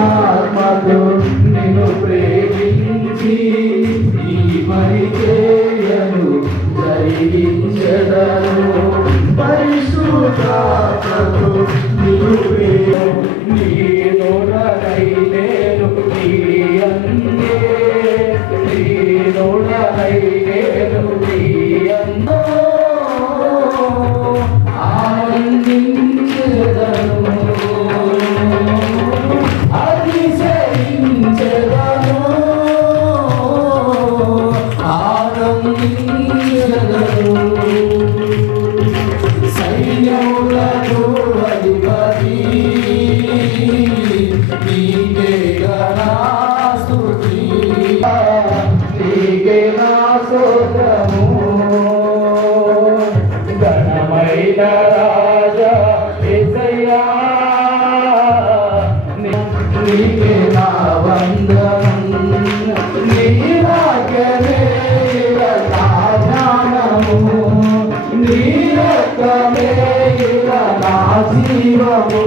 ఆత్మతో నిన్ను ప్రేమించి ఈ పని చేయను జరిగించెదను పరిశుద్ధాత్మతో నిన్ను నీ నోడనై నేను నీ అందే నీ నోడనై నేను నీ అందో ఆనందించెదను సైన్యములకు అధిపతి నీకే నా స్తుతి నీకే నా స్తోత్రము ఘనమైన రాజా యేసయ్యా నీకే నా వందనం నీ వాక్యమే నా జ్ఞానము నీ రక్తమే నా జీవము